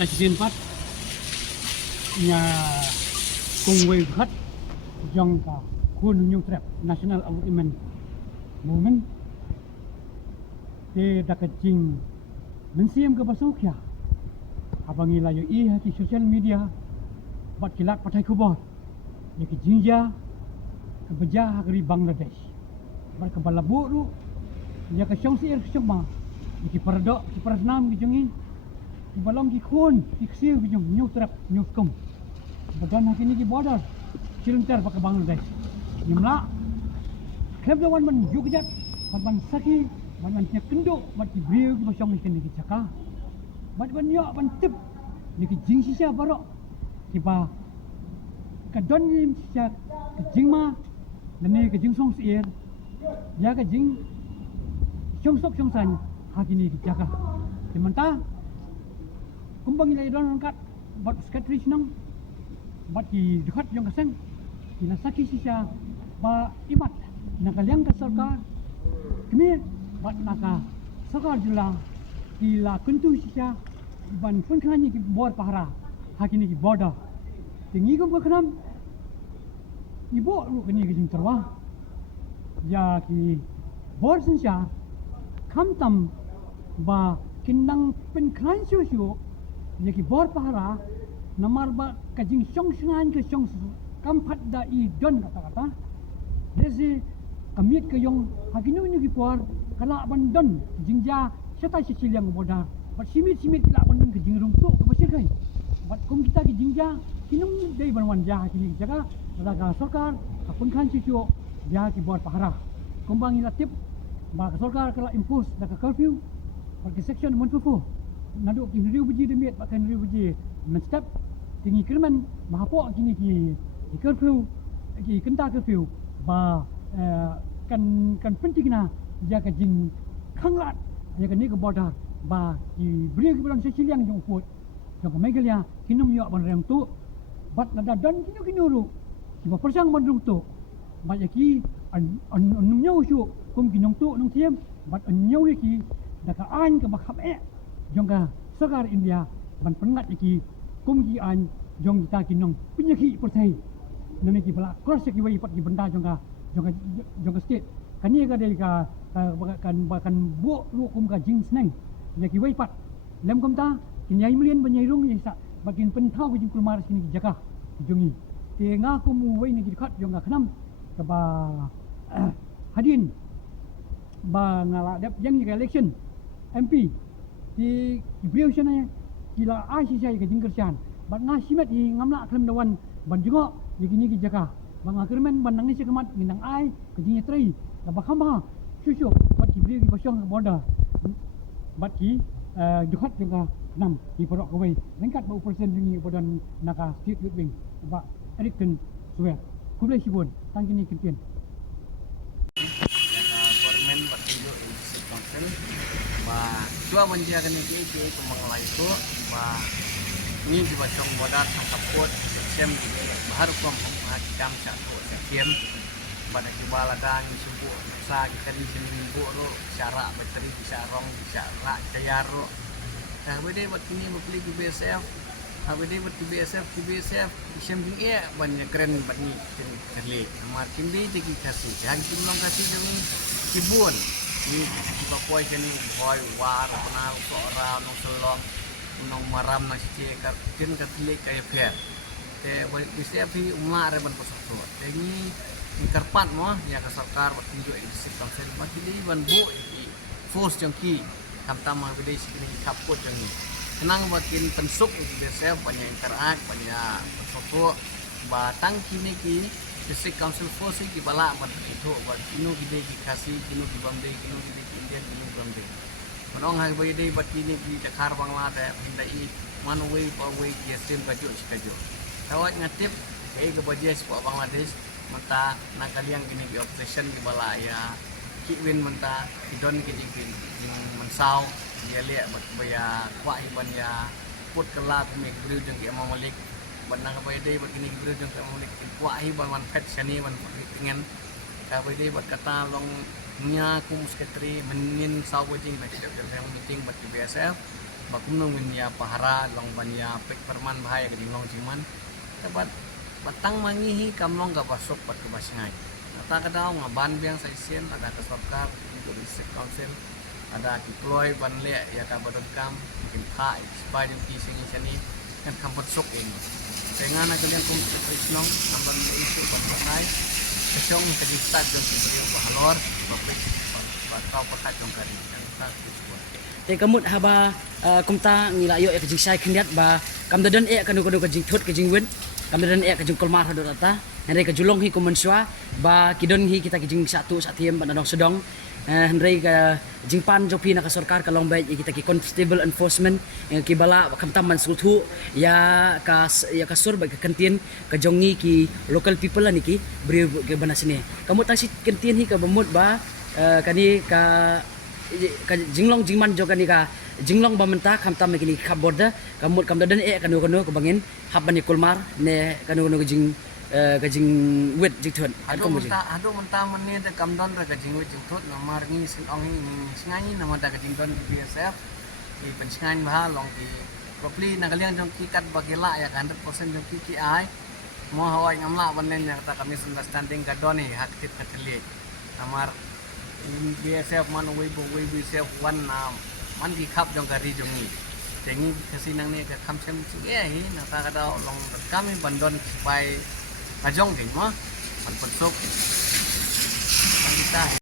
Section 4 nya Kongwei Khat Jong Ka Kun New Trap National Agreement Movement te dakajing mensiam ke basuk ya abangi layo haki social media bat kilak patai kubor ya ke jinja ke bejah dari Bangladesh bat ke balaburu ya ke syong siir ke syong ma ya ke paradok ke paradnam ke jongi ke balong ke kun ke ksiu ke jong new trap new kum badan haki ni ke border ciluntar ke Bangladesh nyemla klub lawan man yugjat ban saki ban tiak kenduk ban tibriu ke basong ni kene ke caka ban yo ban tip ni ke jing sisa barok kipa kadon ni sisa ke jing ma ni ke jing song sier ya ke jing song sok song san haki ni ke caka dimenta kumbang ni don kat bat skatris nang bat ki dekat yang kaseng kila saki sisa ba imat nakaliang ka sarkar kami bat naka sarkar jula kila kuntu sisa ban pun kanya ki bor pahara hakini ki border tingi ko kanam ibo lu kini ki terwa ya ki bor sisa kamtam ba kinang pen kran syu ya ki bor pahara namar ba kajing syong sengan ke syong kampat da i don kata-kata desi kamit ke yong haginu ni kipuar kala bandon jingja seta siciliang boda bat simit kila bandon ke jingrung tu ke pasir kai bat kum kita ke jingja kinung dei banwan ja kini jaga raga sarkar apun kan cucu dia ki buat pahara kumbang ila tip ba sarkar kala impose da ka curfew bat ke section 144 naduk ki riu beji demit bat kan riu beji menstep tinggi krimen mahapo kini ki curfew ki kenta curfew ba kan penting na jaga jing khanglat jaga ni ke border ba ki beri ke bulan Siciliang jong fut jong Megalia kinum yo ban rem tu bat nada don kinu ru ki ba persang ban rung tu ba yaki an nyau syu kum kinong tu nong tiem bat an nyau yaki da ka an ke ba khap jong ka sarkar India ban pengat yaki kum ki an jong kita kinong penyaki pertai nani ki bala cross ki wai pat ki benda jong ka state kani ka dei ka kan bu lu kum ka jing sneng ya ki wai pat lem kum ta kinyai mlien banyai rung ya sa bakin pentau ki jing kulmar sini ki jaka jongi te nga ku mu wai ni ki khat jong ka khnam ka ba hadin ba ngala dep yang ni election MP ti brio sana kila ai si sai ka jing kersian bat nga simet i ngamla klem dawan ban jungo yegini ki jaka bang agreement ban nang ni sekemat nginang ai ke jing trai la ba khamba shushu bat ki brio ki basong border bat ki dukat juga 6 di perok kawai lengkat bau persen jungi badan naka street living ba adikten suwe kublai sibun tangkini kitian government bertunjuk di council ba dua menjaga ni ke pemengalai itu ba ni di basong bodar sangkaput sem bahar kom hakam satu sekian pada kibala dan subuh sa kita di sini ro cara bateri bisa rong bisa rak cayaro nah bede buat kini beli di BSF bede buat di BSF sem ding banyak keren bani kali makin di tiki kasih yang kimlong kasih demi kibun ni Papua kini boy war kenal seorang nong selong nong maram masih tin katlik kayak fair te BSF hi umar ban pasok ini karpat mo ya ka sarkar bertunjuk di council mati di ban bu force jangki kamtama bede sikini kaput jangi senang batin pensuk di BSF banyak interak banyak foto batang kini ki district council force ki bala ban itu ban kinu gide ki kasih kinu di bamde kinu gide ki Indian kinu bamde manong hai bede batini ki Dakar Bangladesh hindai manway paway ki sem kajo sikajo tawat ngatip ke bajes po Bangladesh menta nakaliang kini di operation di bala ya kiwin menta idon ke jingin mensau dia lihat baya kwa iban ya put kelak me gru jeng ki malik banang baya dei begini gru jeng ki malik kwa iban man pet sani man pengen ka baya dei kata long nya ku musketri menin sau bajing ba tidak yang meeting bat BSF bakunung ya pahara long banya pek perman bahaya ke long ciman dapat batang mangihi kamlong ga basok pat ke basingai nata kadau ngaban biang saisen ada ke sorkar untuk district council ada deploy banle ya ka badon kam mungkin thai supaya yung kising sini kan kampot sok ini dengan kalian kum krisnong namban isu pakai kesong kedistat jong video bahalor bapik batau pakai jong kari kan te kamut haba kumta ngilayo ya kajing sai kendiat ba kam dadan kanu kajing thot kajing wen kam dadan kajing kolmar hadot ata henry kajulong hi kumenswa ba kidon hi kita kajing satu satiem banadong sedong henry ka jingpan jopi na ka sarkar ka long bay kita ki constable enforcement ki bala kamtaman sultu ya kasur ba ka kantin ka jongi ki local people la niki beri ke bana sini kamu tasi kantin hi ka bamut ba kani ka jinglong jingman jo kani ka jinglong bamenta kamtam kini kaborda kamut kamdadan kanu ke bangin haban ni kulmar ne kanu jing kajing wet jikthon ado menta menni de kamdon ra kajing wet jikthot namar ni sin ong ni singai nama da kajing don BSF di pensingan bah long di properly nagaliang jong kikat bagela ya 100% jong kiki ai mo hawai ngamla banen yang ta kami understanding ka doni hak tit kateli namar BSF man we BSF one na man di khap jong kari jong ni tengi kasinang ni ka kamsem sige hi na ta kada long kami bandon supaya kajong din mo, pagpagsok, pagkita.